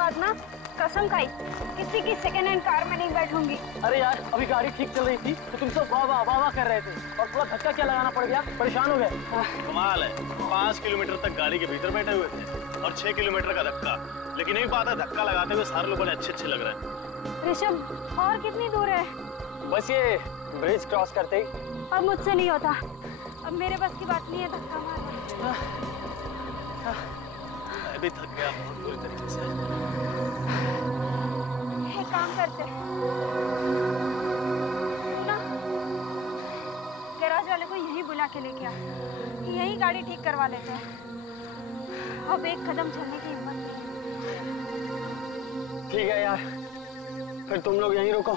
बाद ना कसम खाई किसी की सेकेंड हैंड कार में नहीं बैठूंगी। अरे यार अभी गाड़ी ठीक चल रही थी तो तुम सब वाह वाह वाह वाह कर रहे थे और पूरा धक्का क्या लगाना पड़ गया, परेशान हो गए। कमाल है, 5 किलोमीटर तक गाड़ी के भीतर बैठे हुए थे और 6 किलोमीटर का धक्का। लेकिन एक बात है, धक्का लगाते हुए सारे लोग बड़े अच्छे लग रहे हैं। ऋषभ और कितनी दूर है? बस ये ब्रिज क्रॉस करते ही। अब मुझसे नहीं होता, अब मेरे बस की बात नहीं है धक्का मारना। मैं भी थक गया बहुत बुरी तरीके से। एक काम करते ना, गैराज वाले को यहीं बुला के लेके आ, यहीं गाड़ी ठीक करवा लेते हैं। अब एक कदम चलने की हिम्मत नहीं। ठीक है यार, फिर तुम लोग यहीं रुको,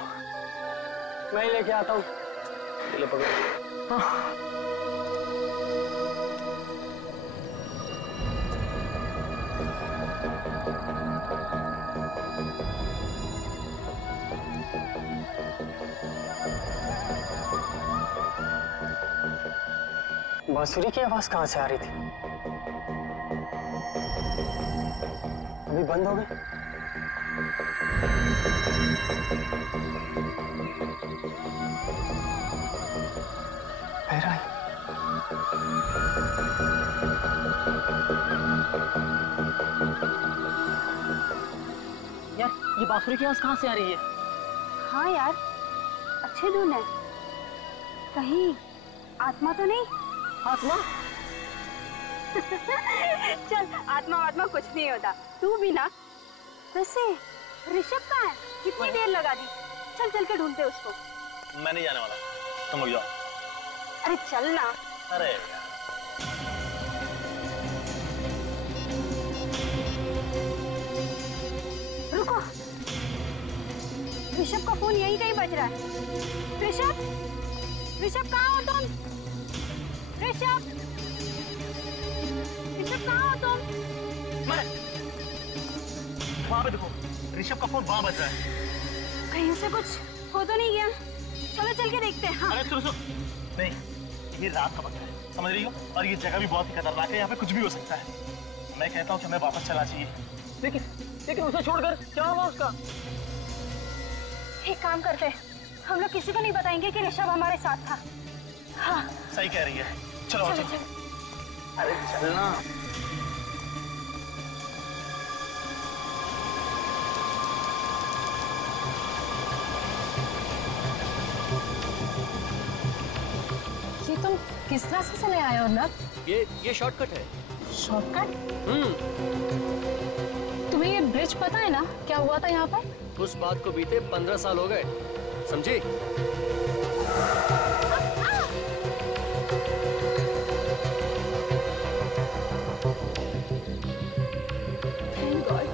मैं ही लेके आता हूँ। ले पकड़ो। हाँ। बांसुरी की आवाज कहाँ से आ रही थी? अभी बंद हो गई। यार ये बांसुरी की आवाज कहाँ से आ रही है? हाँ यार, अच्छी धुन है। कहीं आत्मा तो नहीं? आत्मा? चल आत्मा कुछ नहीं होता, तू भी ना। वैसे ऋषभ कहाँ है? कितनी देर लगा दी? चल चल के ढूंढते उसको। मैं नहीं जाने वाला, तुम लोग जाओ। अरे चल ना। अरे रुको, ऋषभ का फोन यहीं कहीं बज रहा है। ऋषभ कहाँ हो तुम? ऋषभ कहाँ हो तुम? मैं वहाँ पे देखो, ऋषभ का फोन वहाँ बज रहा है। कहीं से कुछ हो तो नहीं गया? चलो चल के देखते हैं। हाँ। अरे सुनो नहीं, ये रात का वक्त है, समझ रही हो? और ये जगह भी बहुत ही खतरनाक है, यहाँ पे कुछ भी हो सकता है। मैं कहता हूँ कि हमें वापस चलना चाहिए। लेकिन उसे छोड़कर क्या होगा उसका? एक काम करते हैं, हम लोग किसी को नहीं बताएंगे कि ऋषभ हमारे साथ था। हाँ सही कह रही है, चलो चलो चलो। अरे चलना। ये तुम किस रास्ते से ले आए हो ना? ये शॉर्टकट है। शॉर्टकट? तुम्हें ये ब्रिज पता है ना? क्या हुआ था यहाँ पर? उस बात को बीते 15 साल हो गए, समझी? Thank God,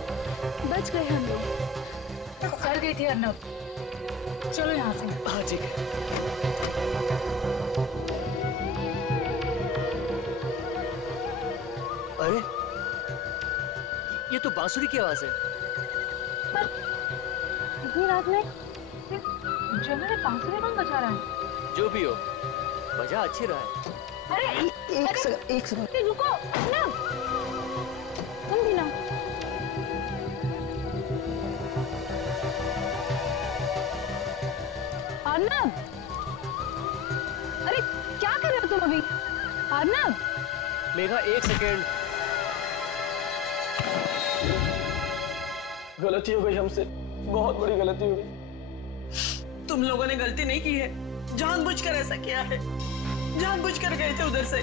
बच गए हम लोग। कर गई थी अर्नब। चलो यहाँ से। हाँ ठीक है। अरे ये तो बांसुरी की आवाज है। इतनी रात में जंगल में बांसुरी कौन बजा रहा है? जो भी हो, बजा अच्छी रहा है। अरे एक सेकंड रुको ना, तुम भी ना। अर्नब, अरे क्या कर रहे हो तुम अभी? अर्नब, मेघा एक सेकेंड। गलती हो गई हमसे, बहुत बड़ी गलती हो गई। तुम लोगों ने गलती नहीं की है, जानबूझकर ऐसा किया है, जानबूझकर गए थे उधर से।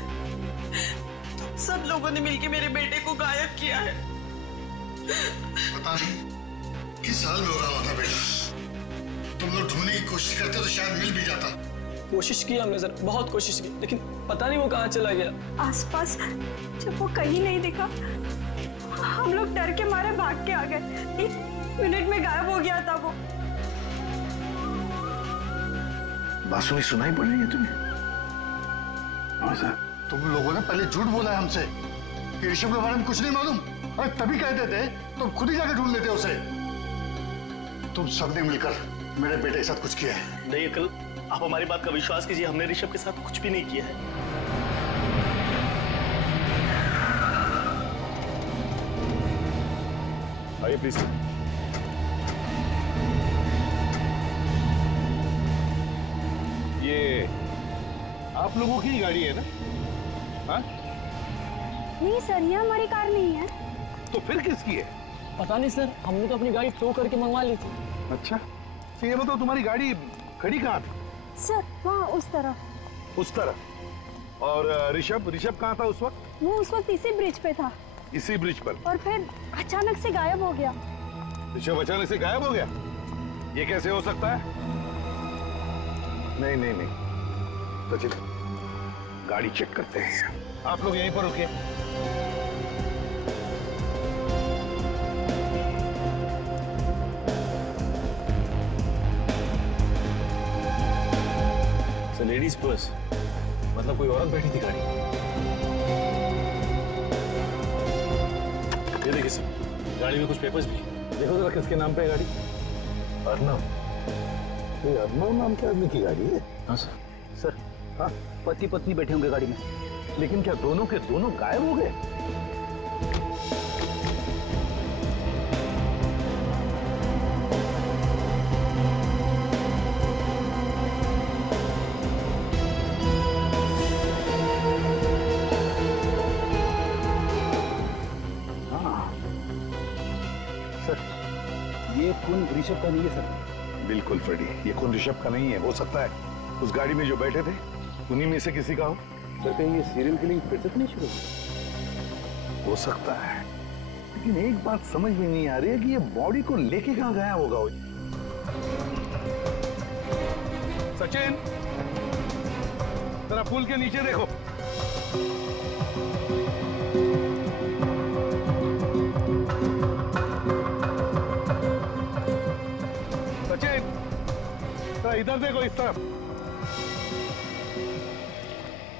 तुम सब लोगों ने मिलकर मेरे बेटे को गायब किया है। पता नहीं किस हाल में होगा हमारा बेटा। तुम लोग ढूंढने की कोशिश करते तो शायद मिल भी जाता। कोशिश की हमने सर, बहुत कोशिश की, लेकिन पता नहीं वो कहाँ चला गया। आसपास जब वो कहीं नहीं दिखा, हम लोग डर के मारे भाग के आ गए। 1 मिनट में गायब हो गया था वो। बांसुरी सुनाई पड़ रही है तुम्हें? तुम लोगों ने पहले झूठ बोला है हमसे कि ऋषभ के बारे में कुछ नहीं मालूम। अरे तभी कहते थे तो खुद ही जाकर ढूंढ लेते उसे। तुम सबने मिलकर मेरे बेटे के साथ कुछ किया है। नहीं अंकल, आप हमारी बात का विश्वास कीजिए, हमने ऋषभ के साथ कुछ भी नहीं किया है। आइए प्लीज। ये आप लोगों की गाड़ी है ना? हाँ? नहीं सर, ये हमारी कार नहीं है। तो फिर किसकी है? पता नहीं सर, हमने तो अपनी गाड़ी टो करके मंगवा ली थी। अच्छा, तो ये बताओ तुम्हारी गाड़ी खड़ी कहाँ थी? सर वहाँ उस तरफ। उस तरफ। और ऋषभ कहाँ था उस वक्त? वो उस वक्त इसी ब्रिज पे था इसी ब्रिज पर। और फिर अचानक से गायब हो गया। ऋषभ अचानक से गायब हो गया? ये कैसे हो सकता है? नहीं नहीं नहीं सचिन, गाड़ी चेक करते हैं। आप लोग यहीं पर रुकिए। लेडीज पर्स, मतलब कोई औरत बैठी थी गाड़ी। ये देखिए सर, गाड़ी में कुछ पेपर्स भी। देखो जरा किसके नाम पे है गाड़ी? अर्नव। ये अर्नव नाम के आदमी की गाड़ी है? हाँ सर। सर हाँ, पति पत्नी बैठे होंगे गाड़ी में। लेकिन क्या दोनों के दोनों गायब हो गए? ये खून ऋषभ का नहीं है सर। बिल्कुल फ्रेडी, ये खून ऋषभ का नहीं है। हो सकता है उस गाड़ी में जो बैठे थे उन्हीं में से किसी का हो। सर कहीं ये सीरियल किलिंग फिर से नहीं शुरू? हो सकता है, लेकिन एक बात समझ में नहीं आ रही है कि ये बॉडी को लेके कहां गया होगा वो। सचिन, जरा पुल के नीचे देखो। सचिन, जरा इधर देखो, इस तरफ।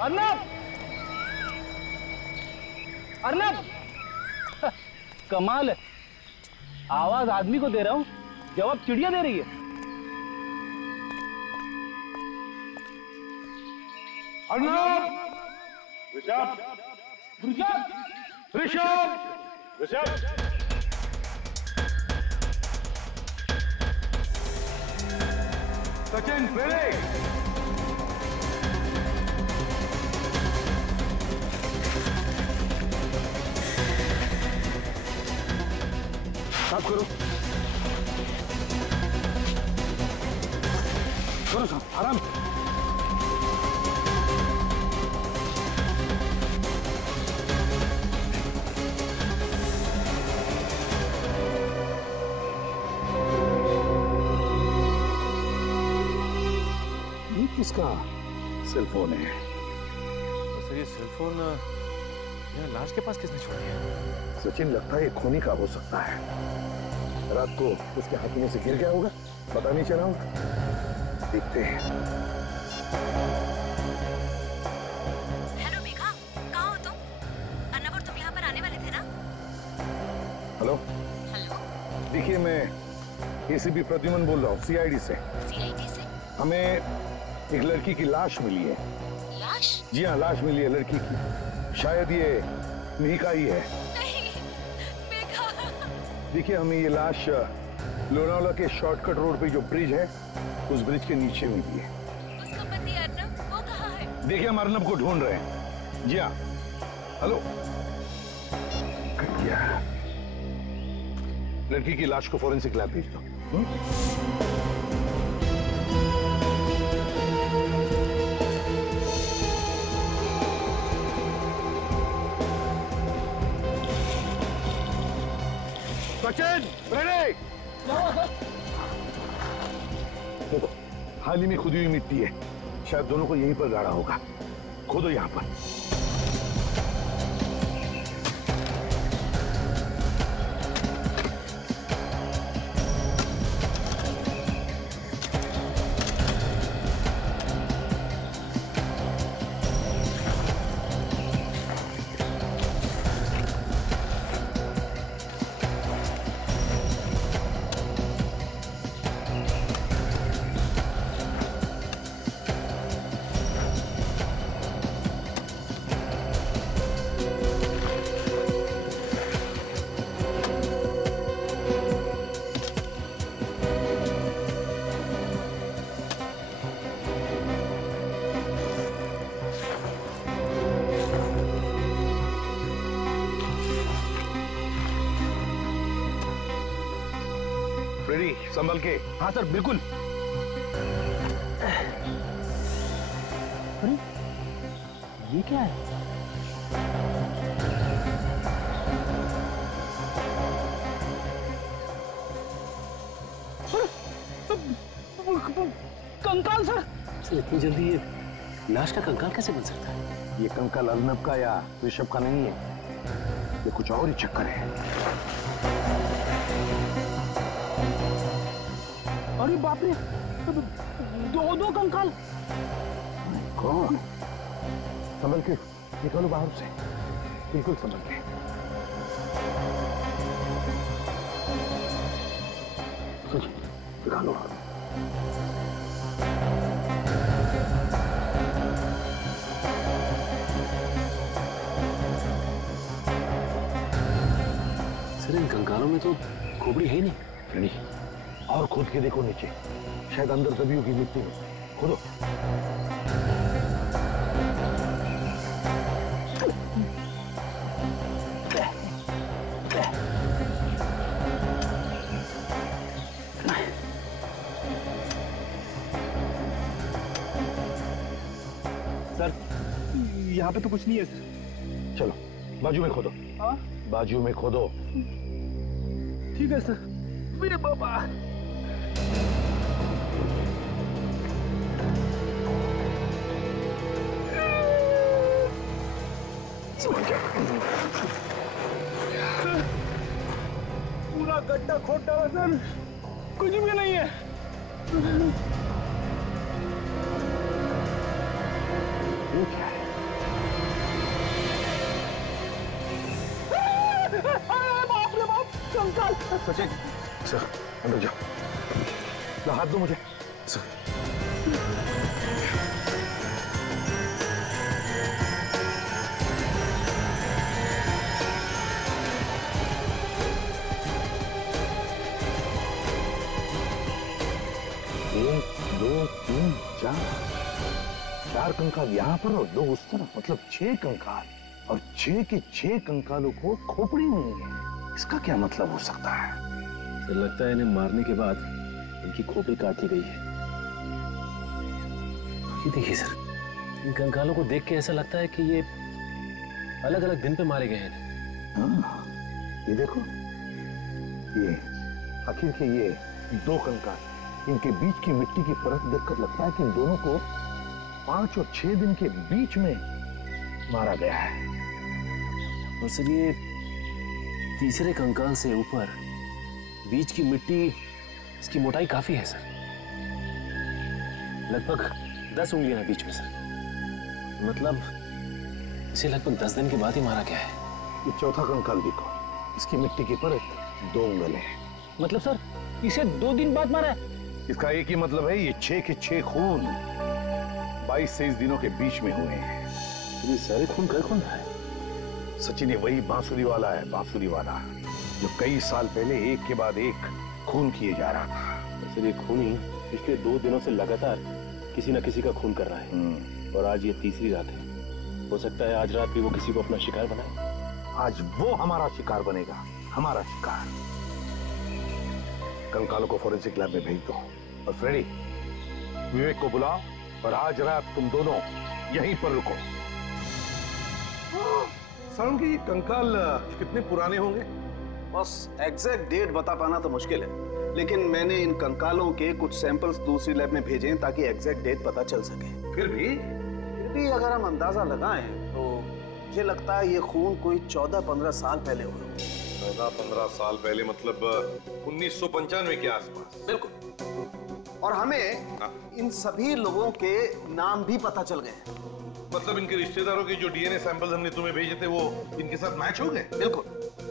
अर्नब, अर्नब, कमाल है, आवाज आदमी को दे रहा हूं, जवाब चिड़िया दे रही है। अर्नब, ऋषभ, ऋषभ, ऋषभ, ऋषभ, सचिन, ब्रेक। साफ करो, करो साफ, आराम। ये किसका सेल फोन है? सर ये सेल फोन यहाँ लाश के पास किसने छोड़ दिया? सचिन, लगता है ये खूनी का हो सकता है। रात को उसके हाथ में से गिर गया होगा, पता नहीं चला होगा। देखते हैं। हेलो मेघा, कहाँ हो तुम? अर्नव और तुम यहाँ पर आने वाले थे ना? हेलो, हेलो, देखिए मैं एसीपी प्रद्युमन बोल रहा हूँ, सीआईडी से। सीआईडी से? हमें एक लड़की की लाश मिली है। लाश? जी हाँ, लाश मिली है लड़की की। शायद ये मिहिका ही है। नहीं, मेघा। देखिए, हमें ये लाश लोनावला के शॉर्टकट रोड पे जो ब्रिज है, उस ब्रिज के नीचे मिली है। उसका पति अर्नव, वो कहाँ है? देखिए, हम अर्नव को ढूंढ रहे हैं। जी हाँ, हेलो। कट गया। लड़की की लाश को फॉरेंसिक लैब भेज दो। सचिन, रेडी? देखो, हाल ही में खुदी हुई मिट्टी है, शायद दोनों को यहीं पर गाड़ा होगा। खोदो यहां पर। संभल के। हाँ सर बिल्कुल। अरे ये क्या है? कंकाल सर। इतनी जल्दी ये लाश का कंकाल कैसे बन सकता है? ये कंकाल अर्नब का या ऋषभ का नहीं है, ये कुछ और ही चक्कर है। अरे बाप रे, दो कंकाल। कौन? संभल के निकालो बाहर से, बिल्कुल संभल के। निकालो। सर इन कंकालों में तो खोपड़ी है ही नहीं। नहीं, और खोद के देखो नीचे, शायद अंदर दबी होगी मिट्टी में। खोदो। सर यहाँ पे तो कुछ नहीं है सर। चलो बाजू में खोदो। हाँ बाजू में खोदो। ठीक है सर। मेरे बाबा। पूरा गड्ढा खोद डाला सर, कुछ भी नहीं है। ये क्या है? बाप रे बाप, कंकाल। सचिन सर अंदर जाओ, ला हाथ दो मुझे। सर एक दो तीन चार कंकाल यहाँ पर और 2 उस तरफ, मतलब 6 कंकाल, और 6 के 6 कंकालों को खोपड़ी नहीं है। इसका क्या मतलब हो सकता है? सर लगता है इन्हें मारने के बाद इनकी खोपड़ी काट ली गई है। ये देखिए सर, इन कंकालों को देख के ऐसा लगता है कि ये अलग अलग दिन पे मारे गए हैं। हाँ, ये देखो, ये आखिर के ये 2 कंकाल, इनके बीच की मिट्टी की परत देखकर लगता है कि इन दोनों को 5 और 6 दिन के बीच में मारा गया है। और सर ये तीसरे कंकाल से ऊपर बीच की मिट्टी, इसकी मोटाई काफी है सर, लगभग 10 उंगलियां हैं बीच में सर। मतलब इसे लगभग 10 दिन के बाद ही मारा गया है। ये चौथा कंकाल देखो, इसकी मिट्टी की परत 2 उंगल है। मतलब सर इसे 2 दिन बाद मारा है? इसका एक ही मतलब है, ये 6 के 6 खून 22 से 23 दिनों के बीच में हुए हैं। ये सारे खून कर कौन रहा है? सचिन ये वही बांसुरी वाला है, बांसुरी वाला जो कई साल पहले एक के बाद एक खून किए जा रहा था। सर ये खून ही पिछले 2 दिनों से लगातार किसी न किसी का खून कर रहा है, और आज ये तीसरी रात है। हो सकता है आज रात भी वो किसी को अपना शिकार बनाए। आज वो हमारा शिकार बनेगा, हमारा शिकार। कंकालों को फॉरेंसिक लैब में भेज दो, और फ्रेडी विवेक को बुलाओ, और आज रात तुम दोनों यहीं पर रुको। साउंड की कंकाल कितने पुराने होंगे? बस एग्जैक्ट डेट बता पाना तो मुश्किल है, लेकिन मैंने इन कंकालों के कुछ सैंपल्स दूसरी लैब में भेजे हैं ताकि एग्जैक्ट डेट पता चल सके। फिर भी अगर हम अंदाजा लगाएं तो मुझे लगता है ये खून कोई 14-15 साल पहले हुआ। 14-15 साल पहले मतलब 1995 के आसपास। बिल्कुल। और हमें इन सभी लोगों के नाम भी पता चल गए। मतलब इनके रिश्तेदारों के जो डीएनए सैंपल्स हमने तुम्हें भेजे थे वो इनके साथ मैच हो गए? बिल्कुल।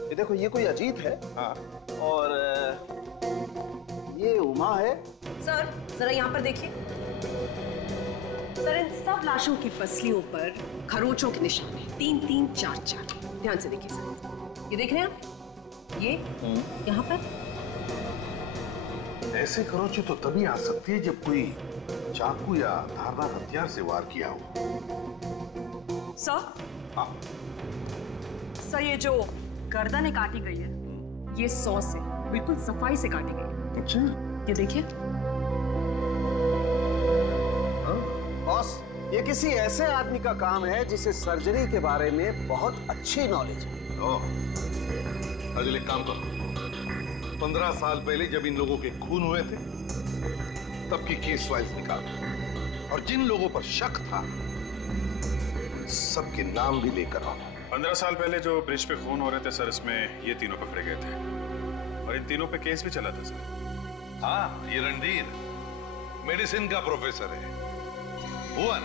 ये देखो, ये कोई अजीत है। हाँ। और ये उमा है। सर जरा यहाँ पर देखिए सर, इन सब लाशों की पसलियों पर खरोचों के निशान हैं, 3-3, 4-4। ध्यान से देखिए सर, ये देख रहे हैं आप? ये यहाँ पर ऐसे खरोंचे तो तभी आ सकती है जब कोई चाकू या धारदार हथियार से वार किया हो। सर, हाँ। सर ये जो गर्दन काटी गई है, ये 100 से बिल्कुल सफाई से काटी गई है। अच्छा, ये देखिए। बॉस, ये किसी ऐसे आदमी का काम है जिसे सर्जरी के बारे में बहुत अच्छी नॉलेज है। अजल, एक काम करो, 15 साल पहले जब इन लोगों के खून हुए थे तब की केस फाइल्स निकालो और जिन लोगों पर शक था सबके नाम भी लेकर आओ। 15 साल पहले जो ब्रिज पे खून हो रहे थे सर, इसमें ये तीनों पकड़े गए थे और इन तीनों पे केस भी चला था सर। हाँ, ये रणधीर मेडिसिन का प्रोफेसर है, भुवन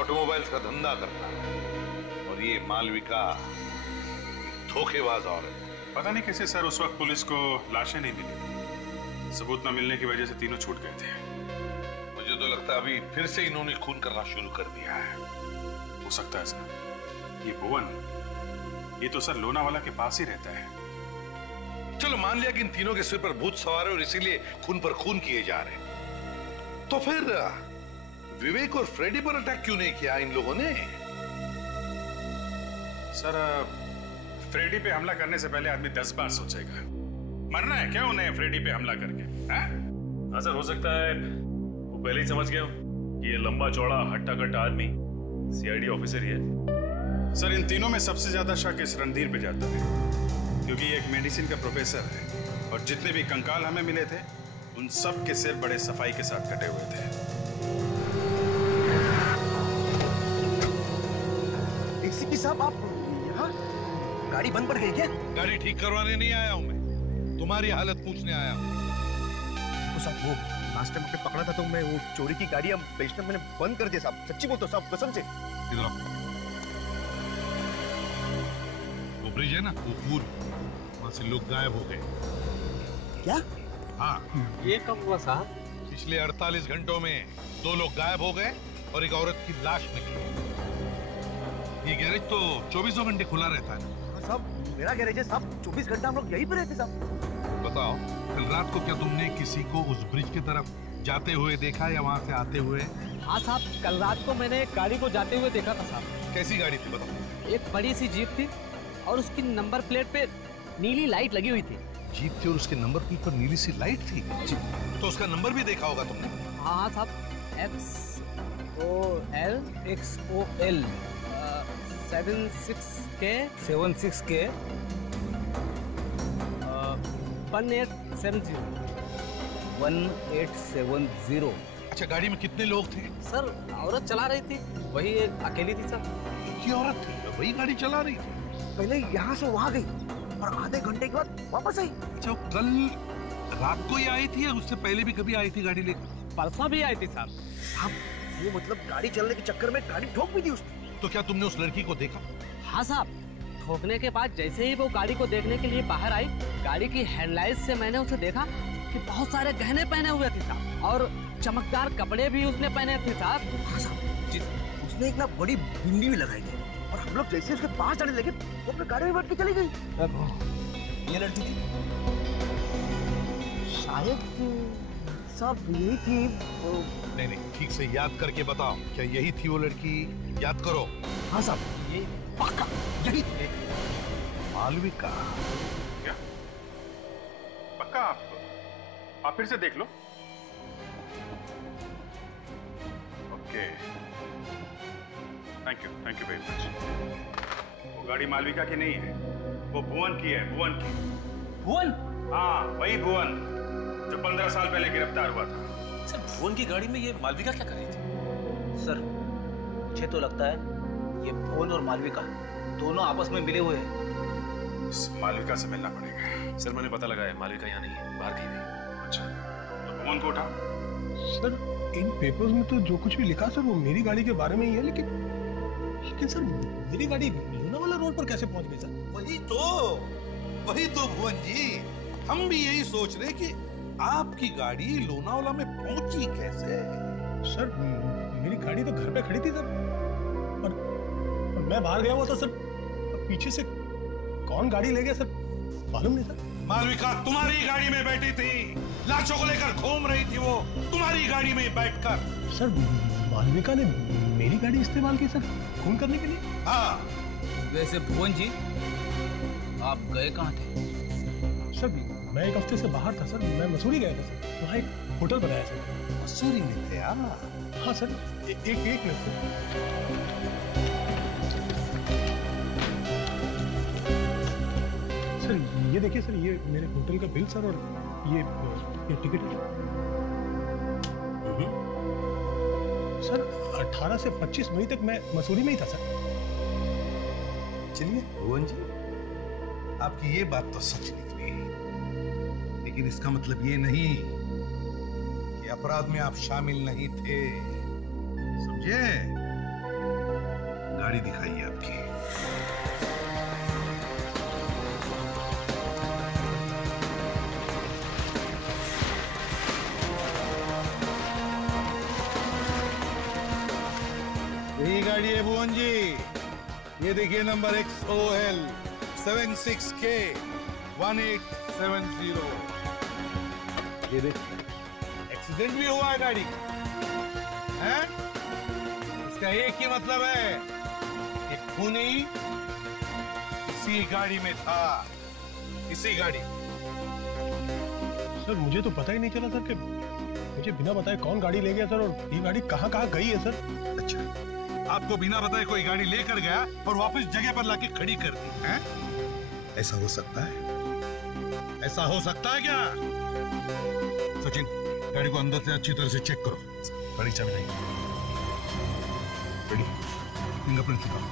ऑटोमोबाइल्स का धंधा करता है और ये मालविका धोखेबाज औरत। पता नहीं कैसे सर उस वक्त पुलिस को लाशें नहीं मिली, सबूत न मिलने की वजह से तीनों छूट गए थे। मुझे तो लगता है अभी फिर से इन्होंने खून करना शुरू कर दिया है। हो सकता है सर, ये भुवन, ये तो सर लोनावाला के पास ही रहता है। चलो मान लिया कि इन तीनों के सिर पर भूत सवार है और इसीलिए खून पर खून किए जा रहे हैं, तो फिर विवेक और फ्रेडी पर अटैक क्यों नहीं किया इन लोगों ने? सर, फ्रेडी पे हमला करने से पहले आदमी 10 बार सोचेगा। मरना है क्या उन्हें फ्रेडी पे हमला करके? हाँ सर, हो सकता है वो पहले ही समझ गया कि ये लंबा चौड़ा हट्टा कट्टा आदमी सीआईडी ऑफिसर ही है। सर, इन तीनों में सबसे ज्यादा शक इस रणधीर पे जाता है, क्योंकि ये एक मेडिसिन का प्रोफेसर है और जितने भी कंकाल हमें मिले थे उन सब के सिर बड़े सफाई के साथ कटे हुए थे। एसीपी साहब, आप यहाँ? गाड़ी बंद पड़ गई क्या? गाड़ी ठीक करवाने नहीं आया हूं मैं, तुम्हारी हालत पूछने आया हूं। तो साहब, वो लास्ट टाइम आपने पकड़ा था तो मैं वो चोरी की गाड़ी बेचना मैंने बंद कर दिया साहब। सच्ची बोलता हूँ साहब, कसम से। इधर आओ। वो ब्रिज है ना, वो पूल, वहां से लोग गायब हो गए। क्या? हाँ। ये कब हुआ साहब? पिछले 48 घंटों में 2 लोग गायब हो गए और एक औरत की लाश निकली। ये गैरेज तो 24 घंटे खुला रहता है। साहब, मेरा गैरेज है साहब, 24 घंटा हम लोग यहीं पे रहते साहब। बताओ, कल रात को क्या तुमने किसी को उस ब्रिज की तरफ जाते हुए देखा या वहां से आते हुए? हाँ साहब, कल रात को मैंने एक गाड़ी को जाते हुए देखा था साहब। कैसी गाड़ी थी बताओ? एक बड़ी सी जीप थी और उसकी नंबर प्लेट पे नीली लाइट लगी हुई थी। जीप थी और उसके नंबर प्लेट पर नीली सी लाइट थी? तो उसका नंबर भी देखा होगा तुमने? हाँ साहब, XOL 76K 1870 1870। अच्छा, गाड़ी में कितने लोग थे? सर, औरत चला रही थी, वही एक अकेली थी सर। ये औरत थी, वही गाड़ी चला रही थी? पहले यहाँ से वहाँ गई और आधे घंटे के बाद वापस आई। अच्छा, कल रात को ही आई थी या उससे पहले भी कभी आई थी गाड़ी लेकर? परसों भी आई थी साहब। वो मतलब गाड़ी चलने के चक्कर में गाड़ी ठोक भी दी उसने। तो क्या तुमने उस लड़की को देखा? हाँ साहब, ठोकने के बाद जैसे ही वो गाड़ी को देखने के लिए बाहर आई, गाड़ी की हेडलाइट से मैंने उसे देखा कि बहुत सारे गहने पहने हुए थे साहब और चमकदार कपड़े भी उसने पहने थे साहब। हाँ साहब जी, उसने एक ना बड़ी बिंदी भी लगाई थी और हम लोग जैसे उसके पास जाने लगे वो अपने गाड़ी में बैठ के चली गई। ये लड़की थी? शायद सब यही थी। नहीं, ठीक से याद करके बताओ, क्या यही थी वो लड़की? याद करो। हाँ साहब, ये पक्का यही थी। मालविका? क्या पक्का? आप फिर से देख लो। Okay, thank you very much. वो गाड़ी मालविका की नहीं है, वो भुवन की है। भुवन की? भुवन? हाँ, वही भुवन जो 15 साल पहले गिरफ्तार हुआ था। सर, भुवन की गाड़ी में ये मालविका क्या कर रही थी? सर, मुझे तो लगता है ये भुवन और मालविका दोनों आपस में मिले हुए हैं। इस मालविका से मिलना पड़ेगा। सर, मैंने पता लगाया, मालविका यहाँ नहीं है, बाहर गई हुई। अच्छा, तो भुवन को उठा। सर, इन पेपर्स में तो जो कुछ भी लिखा सर वो मेरी गाड़ी के बारे में ही है, लेकिन सर मेरी गाड़ी लोनावाला रोड पर कैसे पहुंच गई सर? वही तो भुवन जी, हम भी यही सोच रहे कि आपकी गाड़ी लोनावाला में पहुंची कैसे? सर, मेरी गाड़ी तो घर पे खड़ी थी सर, और मैं बाहर गया हुआ था सर, पीछे से कौन गाड़ी ले गया सर मालूम नहीं सर। मालविका तुम्हारी गाड़ी में बैठी थी, लाशों को लेकर घूम रही थी वो तुम्हारी गाड़ी में बैठकर। सर, मालविका ने मेरी गाड़ी इस्तेमाल की सर खून करने के लिए? हाँ। वैसे भुवन जी, आप गए कहाँ थे? सर, मैं एक हफ्ते से बाहर था सर, मैं मसूरी गया था सर। वहाँ एक होटल बनाया सर। मसूरी में थे आप? हाँ सर, एक मिनट सर, ये देखिए सर, ये मेरे होटल का बिल सर, और ये टिकट है सर। 18 से 25 मई तक मैं मसूरी में ही था सर। चलिए भुवन जी, आपकी ये बात तो सच निकली, लेकिन इसका मतलब ये नहीं कि अपराध में आप शामिल नहीं थे, समझे? गाड़ी दिखाइए आपकी। यही गाड़ी है भुवन जी, ये देखिए नंबर XOL 76K 1870। ये देखिए एक्सीडेंट भी हुआ है गाड़ी है? इसका एक ही मतलब है कि खूनी इसी गाड़ी में था, इसी गाड़ी। सर मुझे तो पता ही नहीं चला सर कि मुझे बिना बताए कौन गाड़ी ले गया सर, और ये गाड़ी कहाँ गई है सर। अच्छा, आपको बिना बताए कोई गाड़ी लेकर गया और वापस जगह पर लाके खड़ी कर दी है? ऐसा हो सकता है? ऐसा हो सकता है क्या? सचिन, गाड़ी को अंदर से अच्छी तरह से चेक करो। गाड़ी चाबी नहीं, फिंगरप्रिंट निकालो।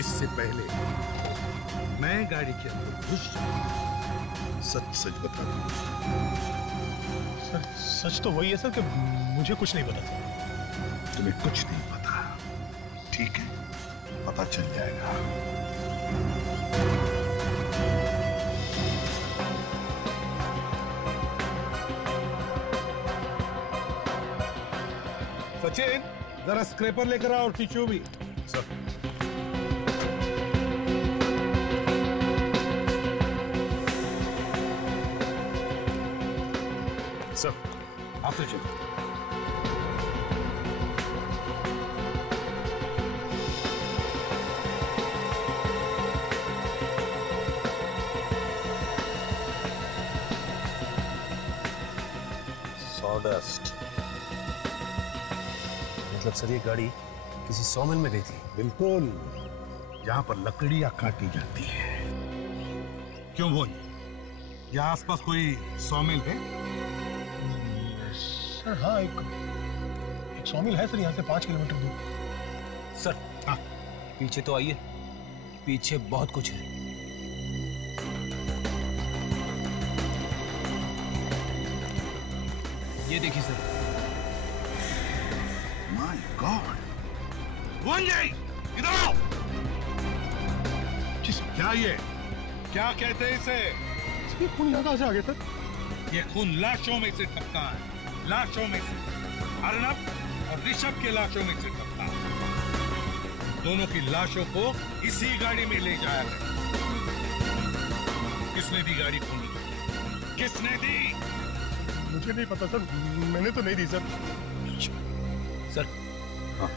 इससे पहले मैं गाड़ी के अंदर घुस सच बता दूं। सर सच तो वही है सर कि मुझे कुछ नहीं पता सर। तुम्हें कुछ नहीं पता, ठीक है, पता चल जाएगा। सचिन, जरा स्क्रैपर लेकर आओ और टिश्यू भी। सर। सर, आप तो चलो। सॉडस्ट, मतलब सर ये गाड़ी किसी सॉमिल में गई थी? बिल्कुल, जहां पर लकड़ियां काटी जाती है। क्यों बोल, यहाँ आसपास कोई सॉमिल है? सर हाँ, एक सॉमिल है सर, यहाँ से 5 किलोमीटर दूर। सर हाँ, पीछे तो आइए, पीछे बहुत कुछ है। ये देखिए सर। माय गॉड, इधर आओ। क्या ये, क्या कहते हैं इसे? ये खून यहाँ कहाँ से आ गया सर? ये खून लाशों में से टपका है, लाशों में से। अर्नब और ऋषभ के लाशों में से टपका है। दोनों की लाशों को इसी गाड़ी में ले जाया गया। किसने दी गाड़ी खूनी? किसने दी? मुझे नहीं पता सर, मैंने तो नहीं दी सर। सर हाँ,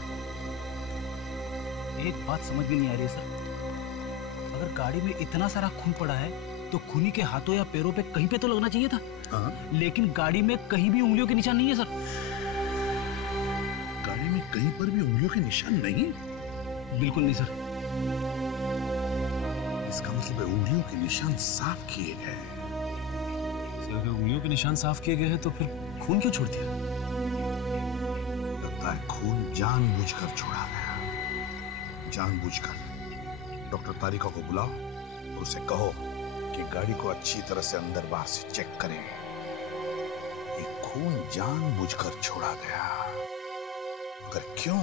एक बात समझ में नहीं आ रही है सर। अगर गाड़ी में इतना सारा खून पड़ा है तो खूनी के हाथों या पैरों पे कहीं पे तो लगना चाहिए था। हाँ। लेकिन गाड़ी में कहीं भी उंगलियों के निशान नहीं है सर। गाड़ी में कहीं पर भी उंगलियों के निशान नहीं? बिल्कुल नहीं सर। इसका मतलब है उंगलियों के निशान साफ किए गए। सर अगर उंगलियों के निशान साफ किए गए हैं तो फिर खून क्यों छोड़ दिया? लगता है खून जानबूझकर छोड़ा गया, जानबूझकर। डॉक्टर तारिका को बुलाओ और उसे कहो कि गाड़ी को अच्छी तरह से अंदर बाहर से चेक करें। ये खून जानबूझकर छोड़ा गया, मगर क्यों?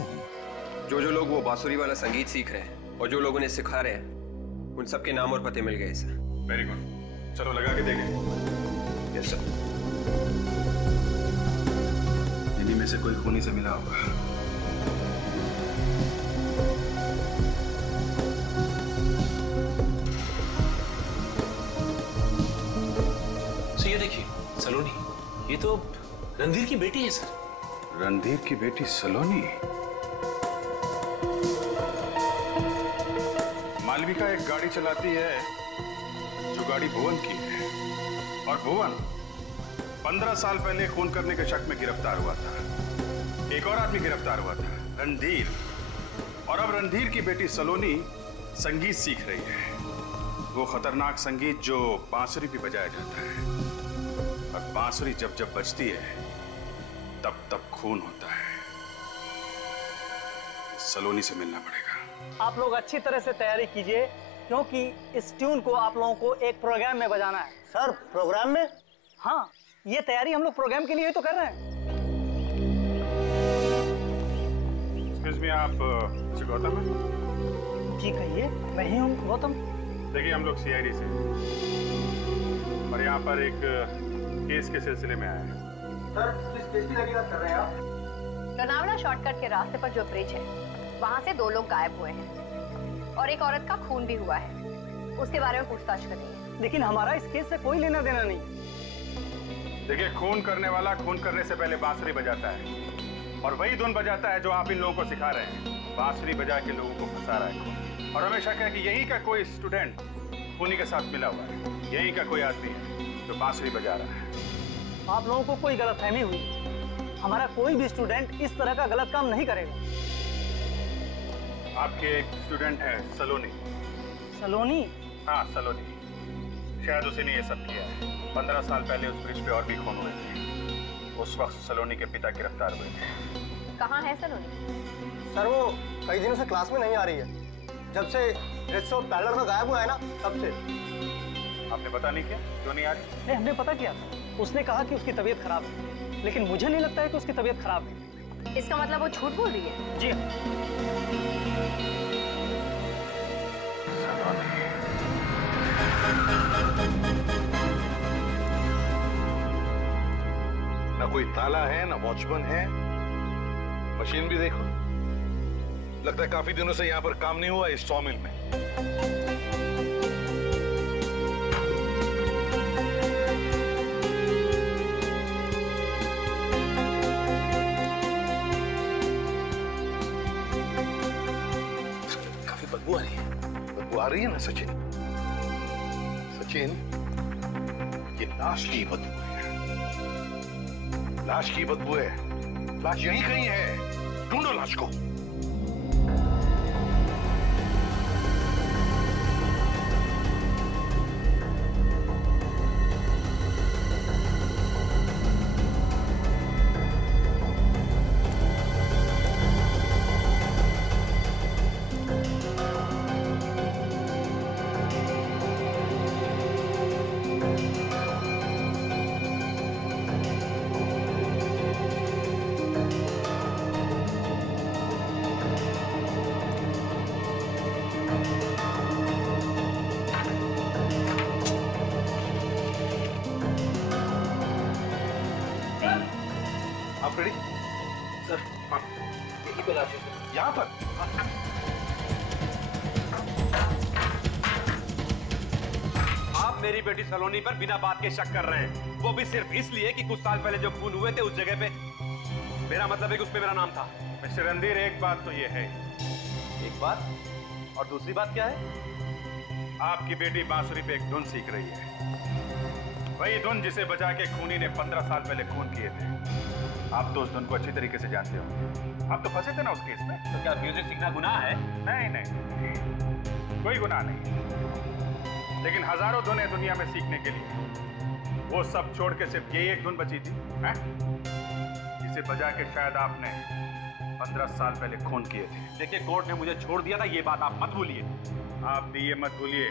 जो लोग वो बांसुरी वाला संगीत सीख रहे हैं और जो लोग उन्हें सिखा रहे हैं, उन सबके नाम और पते मिल गए सर। वेरी गुड, चलो लगा के देखें। Yes sir. इन्हीं में से कोई खूनी से मिला होगा। ये देखिए सलोनी, ये तो रणधीर की बेटी है सर। रणधीर की बेटी सलोनी? मालविका एक गाड़ी चलाती है जो गाड़ी भुवन की है। और भुवन 15 साल पहले खून करने के शक में गिरफ्तार हुआ था। एक और आदमी गिरफ्तार हुआ था, रणधीर। और अब रणधीर की बेटी सलोनी संगीत सीख रही है, वो खतरनाक संगीत जो बांसुरी पे बजाया जाता है। और बांसुरी जब जब बजती है तब तब खून होता है। सलोनी से मिलना पड़ेगा। आप लोग अच्छी तरह से तैयारी कीजिए, क्योंकि इस ट्यून को आप लोगों को एक प्रोग्राम में बजाना है। सर प्रोग्राम में? हाँ, ये तैयारी हम लोग प्रोग्राम के लिए ही तो कर रहे हैं। एक्सक्यूज मी, आप गौतम हैं? जी कहिए, मैं ही हूँ गौतम। देखिए, हम लोग सीआईडी से और यहाँ पर एक केस के सिलसिले में आए हैं। सर किस केस की तहकीकात कर रहे हैं आप? लोनावला शॉर्टकट के रास्ते पर जो ब्रिज है, वहाँ से 2 लोग गायब हुए हैं और एक औरत का खून भी हुआ है। उसके बारे में पूछताछ करेंगे। लेकिन हमारा इस केस से कोई लेना देना नहीं। देखिए, खून करने वाला खून करने से पहले बांसुरी बजाता है और वही धुन बजाता है जो आप इन लोगों को सिखा रहे हैं। बांसुरी बजा के लोगों को फंसा रहा है और हमें शक है कि यही का कोई स्टूडेंट खूनी के साथ मिला हुआ है। यही का कोई आदमी है जो बांसुरी बजा रहा है। आप लोगों को कोई गलतफहमी हुई। हमारा कोई भी स्टूडेंट इस तरह का गलत काम नहीं करेगा। आपके एक स्टूडेंट है सलोनी। सलोनी? हाँ, सलोनी। शायद उसी ने ये सब किया है। 15 साल पहले उस ब्रिज पे और भी खून हुए थे। उस वक्त सलोनी के पिता गिरफ्तार हुए थे। कहाँ है सलोनी? सर वो कई दिनों से क्लास में नहीं आ रही है। जब से रिश्व पैरलर में गायब हुआ है ना, तब से। आपने पता नहीं किया क्यों नहीं आ रही? नहीं, हमने पता किया था। उसने कहा कि उसकी तबीयत खराब है, लेकिन मुझे नहीं लगता है कि उसकी तबीयत खराब है। इसका मतलब वो झूठ बोल रही है? जी हाँ। ना कोई ताला है, ना वॉचमैन है। मशीन भी देखो, लगता है काफी दिनों से यहाँ पर काम नहीं हुआ इस सॉमिल में। काफी बदबू आ रही है। बदबू आ रही है ना सचिन? सचिन, ये लाश की बदबू है। लाश की बदबू है। लाश यहीं कहीं है, ढूंढो लाश को। आप रेडी? सर, हाँ। यहीं पे लाश है सर। यहाँ पर? आप मेरी बेटी सलोनी पर बिना बात के शक कर रहे हैं, वो भी सिर्फ इसलिए कि कुछ साल पहले जो खून हुए थे उस जगह पे। मेरा मतलब है कि उसमें मेरा नाम था। मिस्टर रणधीर, एक बात तो ये है। एक बात? और दूसरी बात क्या है? आपकी बेटी बांसुरी पे एक धुन सीख रही है, वही धुन जिसे बजा के खूनी ने 15 साल पहले खून किए थे। आप तो उस धुन को अच्छी तरीके से जानते हो। आप तो फंसे थे ना उस केस में। तो क्या म्यूजिक सीखना गुनाह है? नहीं नहीं, कोई गुनाह नहीं। लेकिन हजारों धुनें दुनिया में सीखने के लिए, वो सब छोड़ के सिर्फ ये एक धुन बची थी, है? जिसे बजा के शायद आपने 15 साल पहले खून किए थे। देखिए, कोर्ट ने मुझे छोड़ दिया था, ये बात आप मत भूलिए। आप भी ये मत भूलिए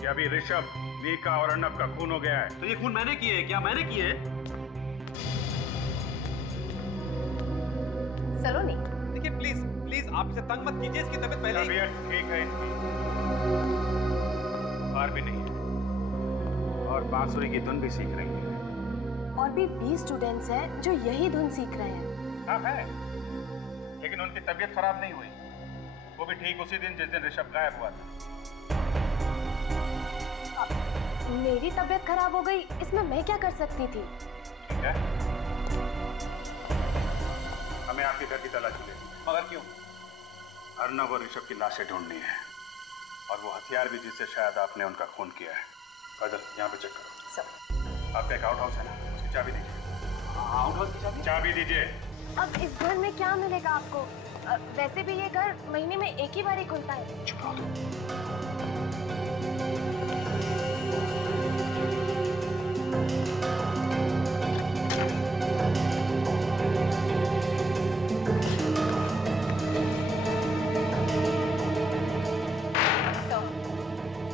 कि अभी ऋषभ, मीका और अर्नब का खून हो गया है। तो ये खून मैंने किए है? क्या मैंने किए है? सलोनी, देखिए प्लीज प्लीज आप इसे तंग मत कीजिए, इसकी तबीयत पहले ही ठीक है इनकी, और भी नहीं है, और बांसुरी की धुन भी सीख रही है। और भी 20 स्टूडेंट्स हैं जो यही धुन सीख रहे हैं। हाँ है, लेकिन उनकी तबीयत खराब नहीं हुई, वो भी ठीक उसी दिन जिस दिन ऋषभ गायब हुआ था। मेरी तबीयत खराब हो गई, इसमें मैं क्या कर सकती थी? ठीक है, हमें आपके घर की तलाशी लेनी है। मगर क्यों? अर्नब और ऋषभ की लाशें ढूंढनी है, और वो हथियार भी जिससे शायद आपने उनका खून किया है। काजल, यहाँ पे चेक करो। सब आपका एक आउट हाउस है ना, उसकी चाबी दीजिए। आउट हाउस की चाबी? चाबी दीजिए। अब इस घर में क्या मिलेगा आपको? वैसे भी ये घर महीने में एक ही बार ही खुलता है। छुपा दो।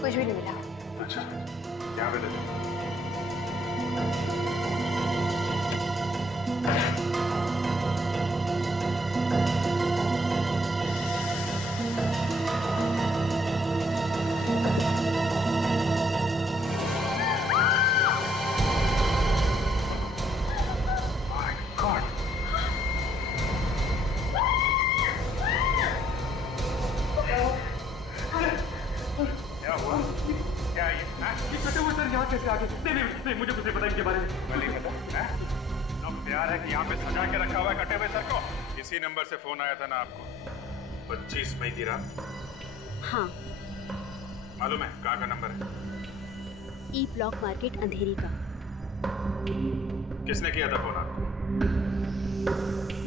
कुछ भी नहीं मिला। अच्छा, यहाँ पे दे दो। नहीं, मुझे कुछ नहीं पता इनके बारे में। नहीं पता? तो प्यार है कि यहाँ पे सजा के रखा हुआ है कटे हुए सर को। इसी नंबर से फोन आया था ना आपको 25 मई की रात? हाँ। मालूम है कहाँ का नंबर है? ई ब्लॉक मार्केट अंधेरी का। किसने किया था फोन आपको?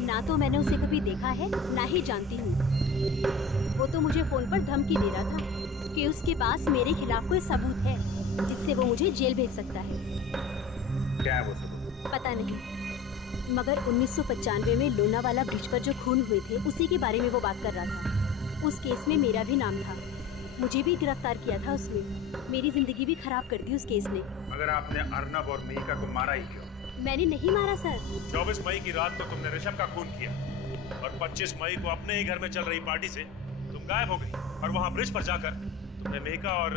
ना तो मैंने उसे कभी देखा है, ना ही जानती हूँ। वो तो मुझे फोन पर धमकी दे रहा था कि उसके पास मेरे खिलाफ कोई सबूत है जिससे वो मुझे जेल भेज सकता है। क्या है वो सबूत? पता नहीं, मगर 1995 में लोनावाला ब्रिज पर जो खून हुए थे उसी के बारे में वो बात कर रहा था। उस केस में मेरा भी नाम था, मुझे भी गिरफ्तार किया था उसमें। मेरी जिंदगी भी खराब कर दी उस केस ने। मगर आपने अर्नब और मिहिका को मारा ही क्यों? मैंने नहीं मारा सर। 24 मई की रात को तुमने रेशम का खून किया और 25 मई को अपने ही घर में चल रही पार्टी से तुम गायब हो गई और वहाँ ब्रिज पर जाकर तुमने मिहिका और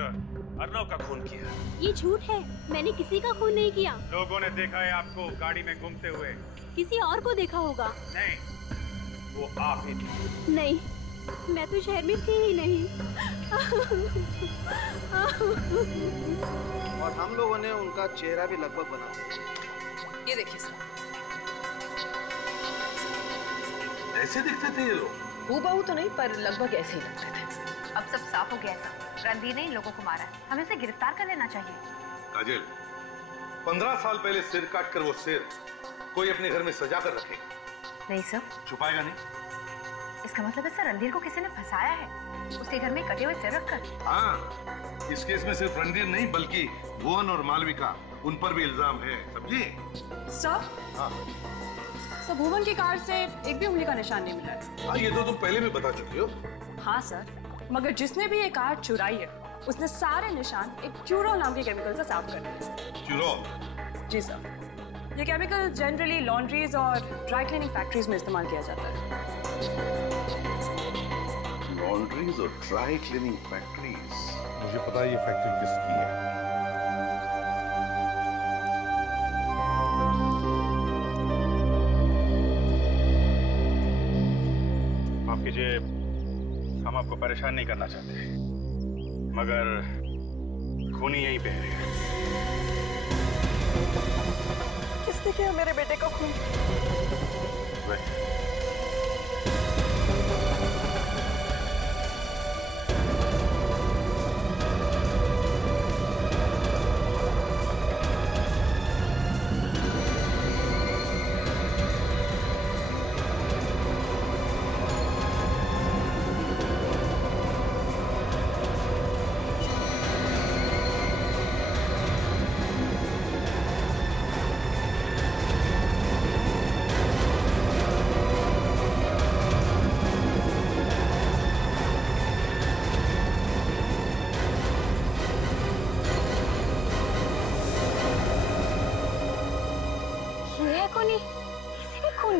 अर्नब का खून किया। ये झूठ है, मैंने किसी का खून नहीं किया। लोगों ने देखा है आपको गाड़ी में घूमते हुए। किसी और को देखा होगा। नहीं, वो आप ही थी। नहीं, मैं तो शहर में थी ही नहीं। और हम लोगों ने उनका चेहरा भी लगभग बना दिया। ये देखिए सर, ऐसे दिखते थे ये लोग? हूबहू तो नहीं, पर लगभग ऐसे ही लगते थे। अब सब साफ हो गया है। रणधीर ने इन लोगों को मारा है, हमें उसे गिरफ्तार कर लेना चाहिए। काजल, 15 साल पहले सिर काट कर वो सिर कोई अपने घर में सजा कर रखेगा? नहीं सर। छुपाएगा नहीं? इसका मतलब है सर रणधीर को किसी ने फंसाया है, उसके घर में कटे हुए सिर रखकर। हाँ, इस केस में सिर्फ रणधीर नहीं बल्कि भुवन और मालविका, उन पर भी इल्जाम है, समझी? सर, हाँ। सर भुवन की कार से एक भी उंगली का निशान नहीं मिला है। हाँ, ये तो तुम पहले भी बता चुकी हो। हाँ सर, मगर जिसने भी ये कार चुराई है उसने सारे निशान एक क्यूरोल नाम के केमिकल से साफ कर दिए। क्यूरोल? जी सर, ये केमिकल जनरली लॉन्ड्रीज और ड्राई क्लीनिंग फैक्ट्रीज में इस्तेमाल किया जाता है। लॉन्ड्रीज और ड्राई क्लीनिंग फैक्ट्रीज? मुझे पता है ये फैक्ट्री किसकी है। माफ कीजिए, हम आपको परेशान नहीं करना चाहते, मगर खूनी यहीं पे है। किसने किया मेरे बेटे का खून?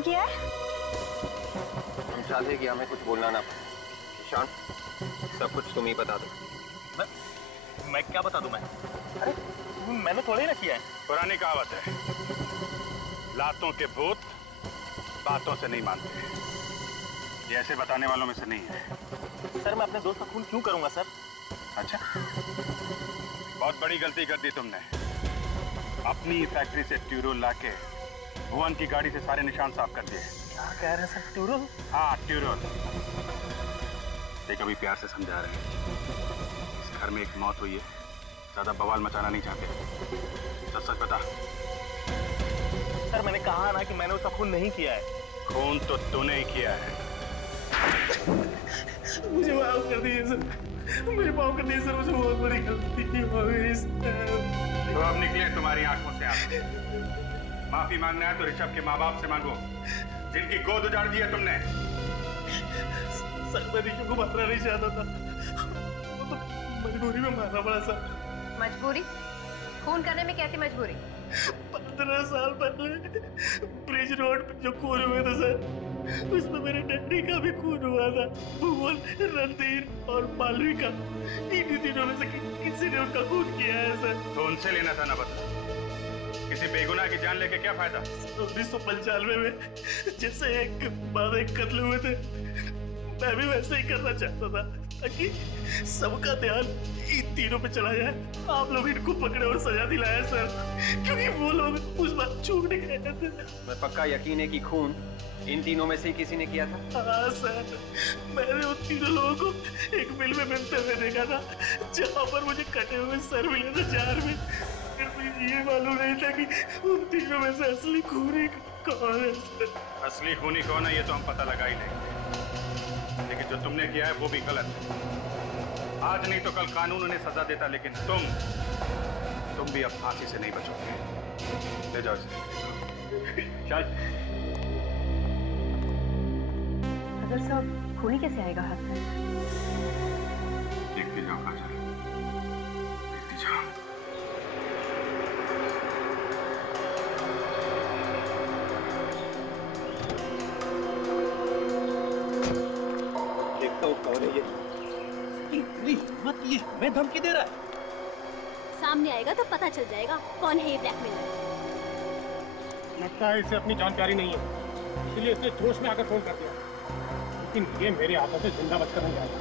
किया है? हम चाहते कि हमें कुछ बोलना ना पड़े। ईशान, सब कुछ तुम ही बता दो। मैं क्या बता दूं? अरे मैंने थोड़ा ही ना किया है। पुरानी कहावत है, लातों के भूत बातों से नहीं मानते। ये ऐसे बताने वालों में से नहीं है। सर मैं अपने दोस्त का खून क्यों करूंगा सर? अच्छा, बहुत बड़ी गलती कर दी तुमने। अपनी फैक्ट्री से ट्यूरोल लाके भुवन की गाड़ी से सारे निशान साफ कर दिए। क्या कह रहे हैं सर? ट्यूरोल? हाँ, ट्यूरोल। देख, अभी प्यार से समझा रहे हैं। इस घर में एक मौत हुई है, ज्यादा बवाल मचाना नहीं चाहते। सच सच बता। सर मैंने कहा ना कि मैंने उसका खून नहीं किया है। खून तो तूने ही किया है। मुझे माफ कर दीजिए सर, मुझे माफ कर दीजिए सर, मुझे बहुत बड़ी गलती हो गई सर। तो अब निकले तुम्हारी आंखों से आप। माफी मांगना है तो ऋषभ के माँ बाप से मांगो, जिनकी गोद उजाड़ दी है तुमने। सर मैं ऋषभ को मारना नहीं चाहता था, वो तो मजबूरी में मारना पड़ा सर। मजबूरी? खून करने में कैसी मजबूरी? 15 साल पहले ब्रिज रोड पे जो खून हुए थे सर, उसमें मेरे डैडी का भी खून हुआ था। भुवन, रणधीर और मालविका, इन्हीं तीनों में से किसी ने उनका खून किया है सर। तो उनसे लेना था ना बदला। किसी बेगुनाह की जान लेके क्या फायदा? 1995 में जैसे एक बाद एक कत्ल हुए थे, मैं भी वैसे ही करना चाहता था ताकि सबका ध्यान इन तीनों पे चला जाए। आप लोग इनको पकड़े और सजा दिलाया सर, क्योंकि वो लोग उस बात चूक नहीं गए थे। मैं पक्का यकीन है कि खून इन तीनों में से ही किसी ने किया था। हाँ सर, मैंने उन तीनों लोगों को एक मिल में मिलते हुए देखा था, जहाँ पर मुझे कटे हुए सर मिले थे जार में। फिर मुझे ये मालूम नहीं था कि उन तीनों में से असली खूनी कौन है सर। असली खूनी कौन है ये तो हम पता लगा ही लेंगे, लेकिन जो तुमने किया है वो भी गलत है। आज नहीं तो कल कानून उन्हें सजा देता, लेकिन तुम भी अब फांसी से नहीं बचोगे। ले जाओ इसे। चल। अगर सब खूनी कैसे आएगा हाथ में? देखते जाओ काजल, देखते जाओ। देखता हूँ कौन है ये। मत ये मैं धमकी दे रहा है। सामने आएगा तो पता चल जाएगा कौन है ये ब्लैकमेलर। लगता है इसे अपनी जानकारी नहीं है, इसलिए इसने जोश में आकर फोन कर दिया, लेकिन ये मेरे हाथों से जिंदा बचकर नहीं जाएगा।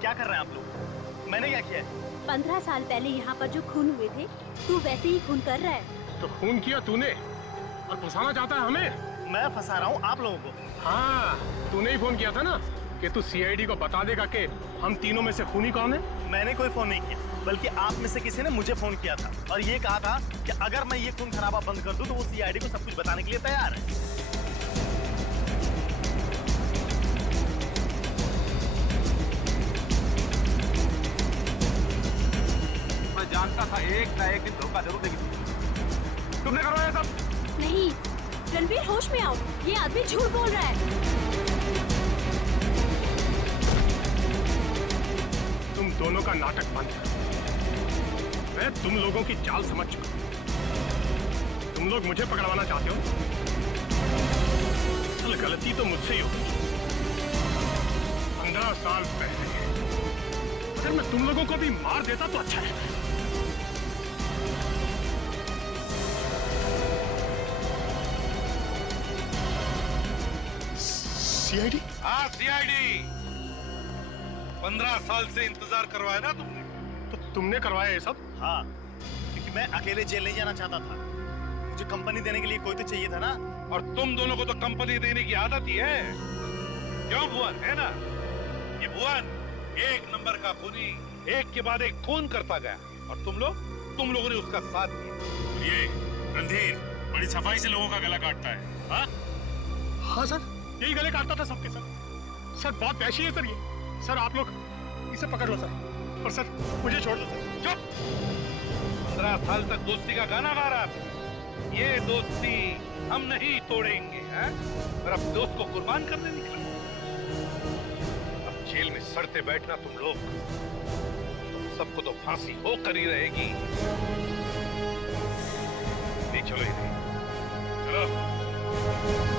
क्या कर रहे हैं आप लोग? मैंने क्या किया है? 15 साल पहले यहाँ पर जो खून हुए थे, तू वैसे ही खून कर रहा है। तो खून किया तूने और फंसाना चाहता है हमें? मैं फंसा रहा हूँ आप लोगों को। हाँ, तूने ही फोन किया था ना कि तू सीआईडी को बता देगा कि हम तीनों में से खूनी कौन है। मैंने कोई फोन नहीं किया, बल्कि आप में से किसी ने मुझे फोन किया था और ये कहा था कि अगर मैं ये खून खराबा बंद कर दूं तो वो सीआईडी को सब कुछ बताने के लिए तैयार है। जानता था एक ना एक दिन धोखा जरूर देगी। तुमने करवाया सब? नहीं, रणवीर होश में आओ, ये आदमी झूठ बोल रहा है। तुम दोनों का नाटक बंद है। मैं तुम लोगों की चाल समझ चुका हूं। तुम लोग मुझे पकड़वाना चाहते हो, असल गलती तो मुझसे ही होगी। 15 साल पहले अगर मैं तुम लोगों को भी मार देता तो अच्छा है। सीआईडी? हाँ सीआईडी। 15 साल से इंतजार करवाया ना तुमने? तो तुमने करवाया ये सब? हाँ, क्योंकि मैं अकेले जेल नहीं जाना चाहता था। मुझे कंपनी देने के लिए कोई तो चाहिए था ना। और तुम दोनों को तो कंपनी देने की आदत ही है। क्यों भुवन, है ना? ये भुवन एक नंबर का खूनी, एक के बाद एक खून करता गया, और तुम लोगों ने उसका साथ दिया। ये रणधीर बड़ी सफाई से लोगों का गला काटता है। हाँ? हाँ सर, यही गले काटता था सबके सर। सर बहुत वैशी है सर ये। सर आप लोग इसे पकड़ लो सर, और सर मुझे छोड़ दो सर। चुप! 15 साल तक दोस्ती का गाना गा रहा था। ये दोस्ती हम नहीं तोड़ेंगे, हैं? और अब दोस्त को कुर्बान करने निकला। अब जेल में सड़ते बैठना तुम लोग, तुम सबको तो फांसी होकर ही रहेगी। नहीं चलो, ये नहीं चलो।